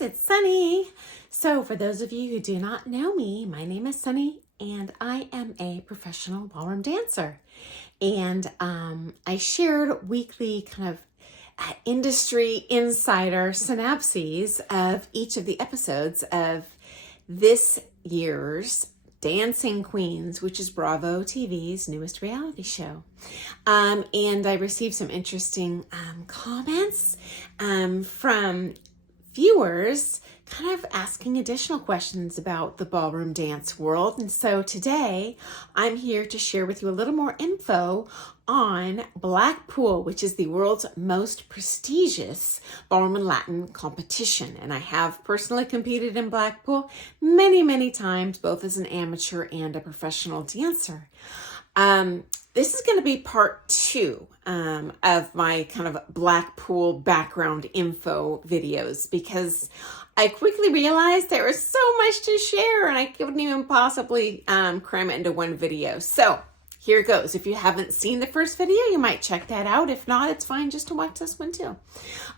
it's Sunny. So for those of you who do not know me, my name is Sunny and I am a professional ballroom dancer. And I shared weekly kind of industry insider synapses of each of the episodes of this year's Dancing Queens, which is Bravo TV's newest reality show. And I received some interesting comments from viewers kind of asking additional questions about the ballroom dance world. And so today I'm here to share with you a little more info on Blackpool, which is the world's most prestigious ballroom and Latin competition. And I have personally competed in Blackpool many, many times, both as an amateur and a professional dancer. This is going to be part 2 of my kind of Blackpool background info videos, because I quickly realized there was so much to share and I couldn't even possibly cram it into one video. So here it goes. If you haven't seen the first video, you might check that out. If not, it's fine just to watch this one too.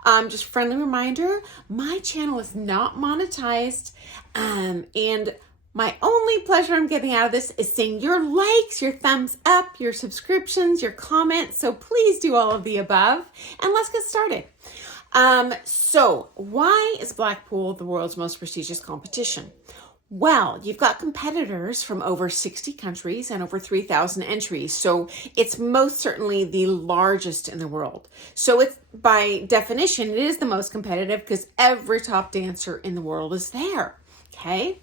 Just a friendly reminder, my channel is not monetized, and my only pleasure I'm getting out of this is seeing your likes, your thumbs up, your subscriptions, your comments. So please do all of the above and let's get started. So why is Blackpool the world's most prestigious competition? Well, you've got competitors from over 60 countries and over 3,000 entries. So it's most certainly the largest in the world. So it's, by definition, it is the most competitive because every top dancer in the world is there. Okay.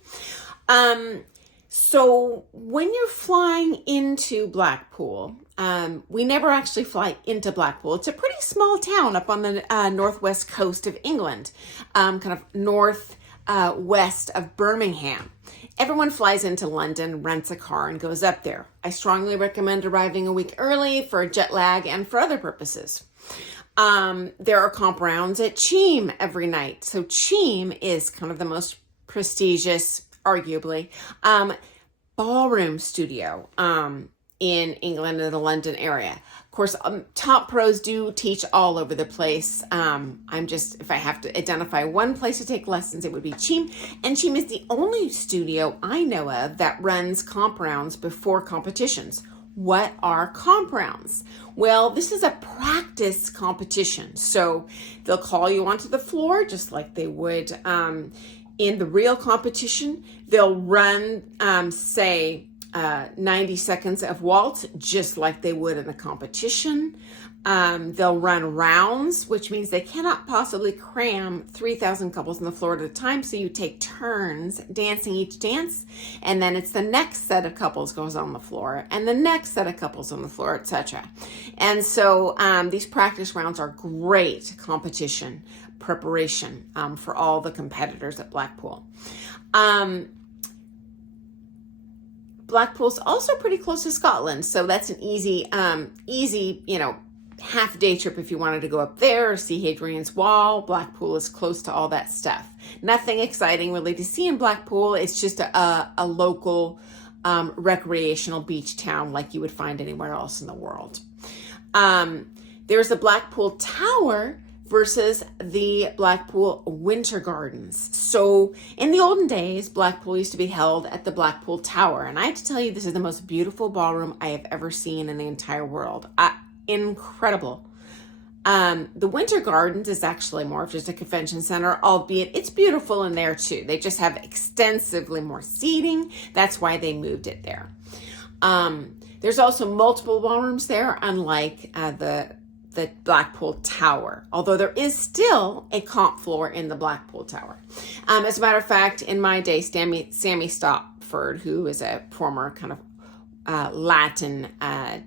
So when you're flying into Blackpool, we never actually fly into Blackpool. It's a pretty small town up on the northwest coast of England, kind of west of Birmingham. Everyone flies into London, rents a car, and goes up there. I strongly recommend arriving a week early for jet lag and for other purposes. There are comp rounds at Cheam every night. So Cheam is kind of the most prestigious, arguably, ballroom studio in England and the London area. Of course, top pros do teach all over the place. If I have to identify one place to take lessons, it would be Cheam. And Cheam is the only studio I know of that runs comp rounds before competitions. What are comp rounds? Well, this is a practice competition. So they'll call you onto the floor just like they would in the real competition. They'll run, 90 seconds of waltz, just like they would in a competition. They'll run rounds, which means they cannot possibly cram 3,000 couples on the floor at a time. So you take turns dancing each dance, and then it's the next set of couples goes on the floor, and the next set of couples on the floor, etc. And so these practice rounds are great competition preparation for all the competitors at Blackpool. Blackpool's also pretty close to Scotland, so that's an easy, half-day trip if you wanted to go up there or see Hadrian's Wall. Blackpool is close to all that stuff. Nothing exciting really to see in Blackpool. It's just a local recreational beach town like you would find anywhere else in the world. There's the Blackpool Tower versus the Blackpool Winter Gardens. So in the olden days, Blackpool used to be held at the Blackpool Tower. And I have to tell you, this is the most beautiful ballroom I have ever seen in the entire world. Incredible. The Winter Gardens is actually more of just a convention center, albeit it's beautiful in there too. They just have extensively more seating. That's why they moved it there. There's also multiple ballrooms there, unlike the Blackpool Tower, although there is still a comp floor in the Blackpool Tower. As a matter of fact, in my day, Sammy Stopford, who is a former kind of Latin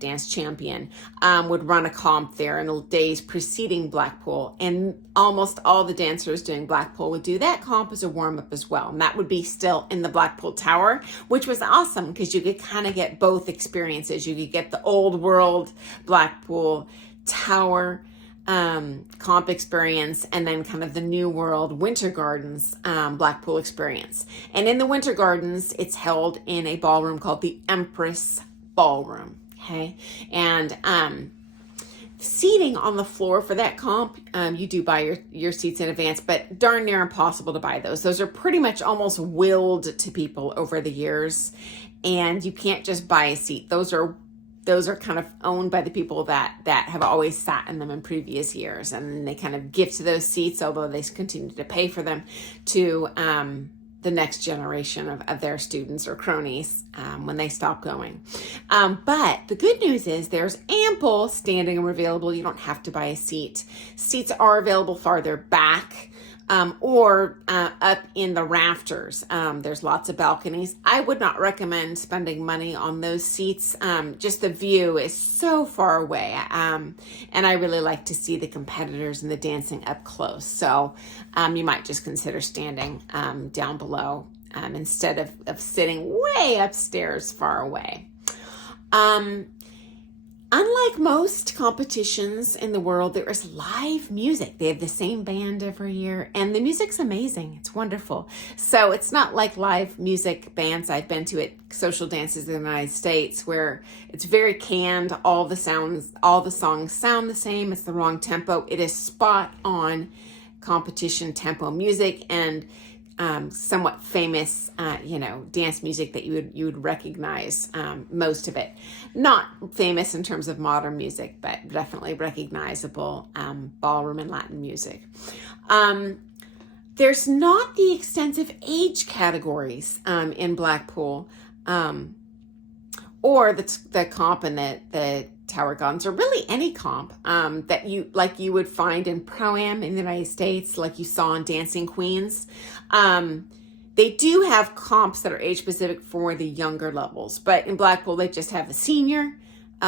dance champion, would run a comp there in the days preceding Blackpool, and almost all the dancers doing Blackpool would do that comp as a warm-up as well, and that would be still in the Blackpool Tower, which was awesome because you could kind of get both experiences. You could get the old world Blackpool Tower comp experience, and then kind of the new world Winter Gardens Blackpool experience. And in the Winter Gardens, it's held in a ballroom called the Empress Ballroom. Okay, and seating on the floor for that comp, you do buy your seats in advance, but darn near impossible to buy those. Those are pretty much almost willed to people over the years, and you can't just buy a seat. Those are kind of owned by the people that have always sat in them in previous years, and they kind of give to those seats, although they continue to pay for them, to the next generation of their students or cronies when they stop going. But the good news is there's ample standing room available. You don't have to buy a seat. Seats are available farther back or up in the rafters. There's lots of balconies. I would not recommend spending money on those seats. Just the view is so far away. And I really like to see the competitors and the dancing up close. So you might just consider standing down below instead of sitting way upstairs far away. Unlike most competitions in the world, there is live music. They have the same band every year, and the music's amazing. It's wonderful. So it's not like live music bands I've been to at social dances in the United States, where it's very canned. All the songs sound the same. It's the wrong tempo. It is spot on competition tempo music, and somewhat famous, dance music that you would recognize, most of it. Not famous in terms of modern music, but definitely recognizable ballroom and Latin music. There's not the extensive age categories in Blackpool, or the comp and the Tower Gardens, or really any comp that you would find in Pro-Am in the United States, like you saw in Dancing Queens. They do have comps that are age specific for the younger levels, but in Blackpool they just have the senior,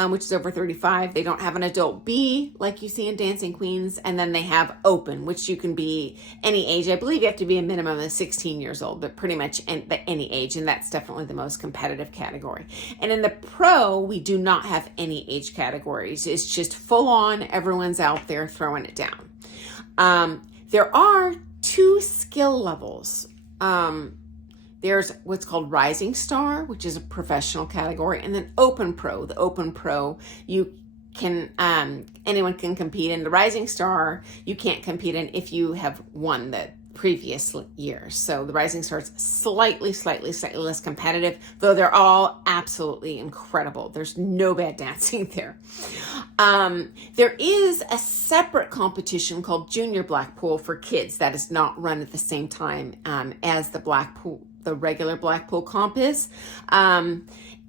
which is over 35. They don't have an adult B like you see in Dancing Queens, and then they have open, which you can be any age. I believe you have to be a minimum of 16 years old, but pretty much any age, and that's definitely the most competitive category. And in the pro, we do not have any age categories. It's just full on, everyone's out there throwing it down. There are 2 skill levels. There's what's called Rising Star, which is a professional category, and then Open Pro. The Open Pro, you can anyone can compete in. The Rising Star, you can't compete in if you have won the previous year. So the Rising Star is slightly less competitive, though they're all absolutely incredible. There's no bad dancing there. There is a separate competition called Junior Blackpool for kids that is not run at the same time as the regular Blackpool comp is.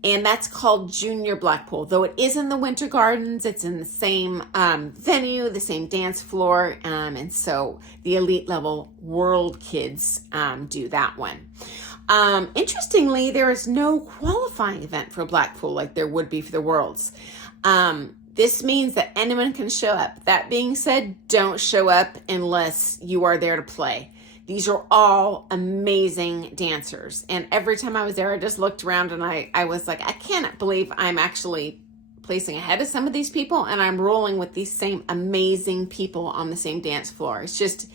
And that's called Junior Blackpool. Though it is in the Winter Gardens, it's in the same venue, the same dance floor. And so the elite level world kids do that one. Interestingly, there is no qualifying event for Blackpool like there would be for the Worlds. This means that anyone can show up. That being said, don't show up unless you are there to play. These are all amazing dancers. And every time I was there, I just looked around and I was like, I cannot believe I'm actually placing ahead of some of these people, and I'm rolling with these same amazing people on the same dance floor. It's just,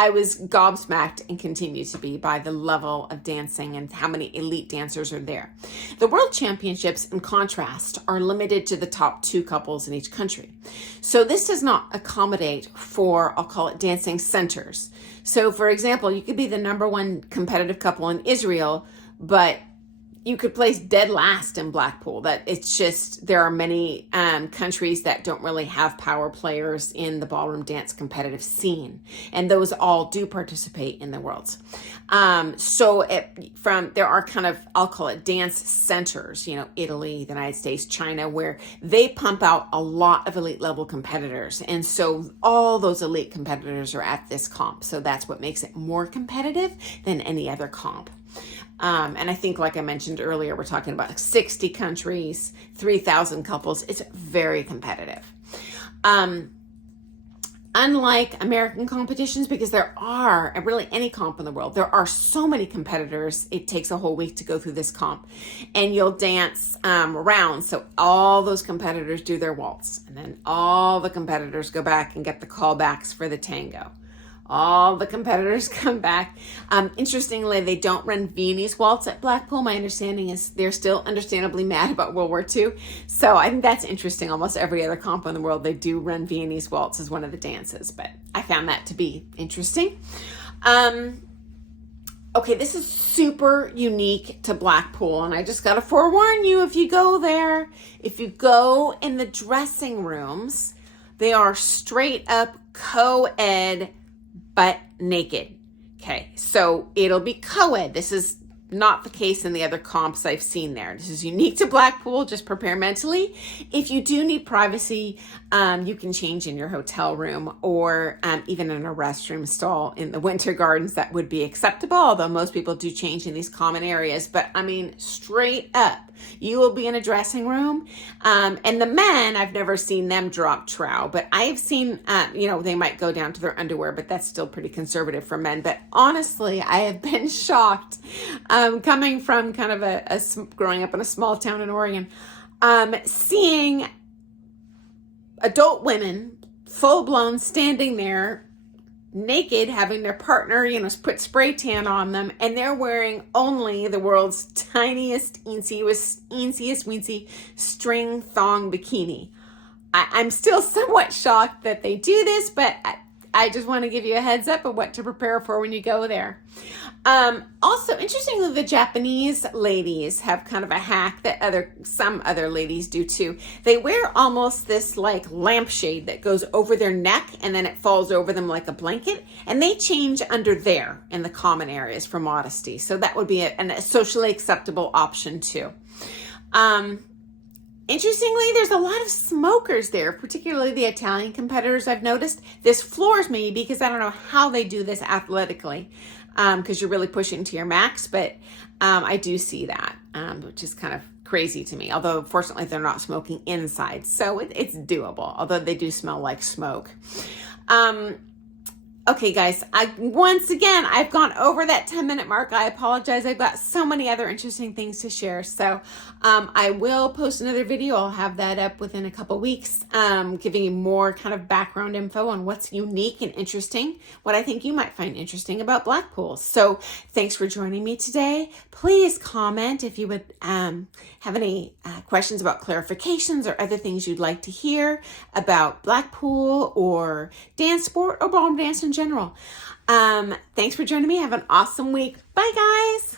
I was gobsmacked and continue to be by the level of dancing and how many elite dancers are there. The World Championships, in contrast, are limited to the top 2 couples in each country. So this does not accommodate for, I'll call it, dancing centers. So for example, you could be the number 1 competitive couple in Israel, but you could place dead last in Blackpool. That it's just, there are many countries that don't really have power players in the ballroom dance competitive scene, and those all do participate in the Worlds. There are kind of, I'll call it, dance centers, Italy, the United States, China, where they pump out a lot of elite level competitors, and so all those elite competitors are at this comp. So that's what makes it more competitive than any other comp. And I think, like I mentioned earlier, we're talking about 60 countries, 3,000 couples. It's very competitive. Unlike American competitions, because there are, really any comp in the world, there are so many competitors, it takes a whole week to go through this comp. And you'll dance rounds. So all those competitors do their waltz. And then all the competitors go back and get the callbacks for the tango. all the competitors come back. Interestingly, they don't run Viennese waltz at Blackpool. My understanding is they're still understandably mad about World War II. So I think that's interesting. Almost every other comp in the world, they do run Viennese waltz as one of the dances, but I found that to be interesting. Okay, this is super unique to Blackpool, and I just got to forewarn you, if you go there, if you go in the dressing rooms, they are straight up co-ed, but naked. Okay, so it'll be co-ed. This is not the case in the other comps I've seen there. This is unique to Blackpool. Just prepare mentally. If you do need privacy, you can change in your hotel room or even in a restroom stall in the winter gardens. That would be acceptable, although most people do change in these common areas. But I mean, straight up, you will be in a dressing room. And the men, I've never seen them drop trow, but I've seen, they might go down to their underwear, but that's still pretty conservative for men. But honestly, I have been shocked coming from kind of growing up in a small town in Oregon, seeing adult women full blown standing there naked, having their partner, put spray tan on them, and they're wearing only the world's tiniest, easiest weensy string thong bikini. I'm still somewhat shocked that they do this, but I just want to give you a heads up of what to prepare for when you go there. Also, interestingly, the Japanese ladies have kind of a hack that some other ladies do too. They wear almost this like lampshade that goes over their neck and then it falls over them like a blanket, and they change under there in the common areas for modesty. So that would be a socially acceptable option too. Interestingly, there's a lot of smokers there, particularly the Italian competitors I've noticed. This floors me because I don't know how they do this athletically, because you're really pushing to your max, but I do see that, which is kind of crazy to me. Although, fortunately, they're not smoking inside, so it's doable, although they do smell like smoke. Okay, guys, once again, I've gone over that 10-minute mark. I apologize. I've got so many other interesting things to share. So I will post another video. I'll have that up within a couple weeks, giving you more kind of background info on what's unique and interesting, what I think you might find interesting about Blackpool. So thanks for joining me today. Please comment if you would have any questions about clarifications or other things you'd like to hear about Blackpool or dance sport or ballroom dance in general. Thanks for joining me. Have an awesome week. Bye, guys.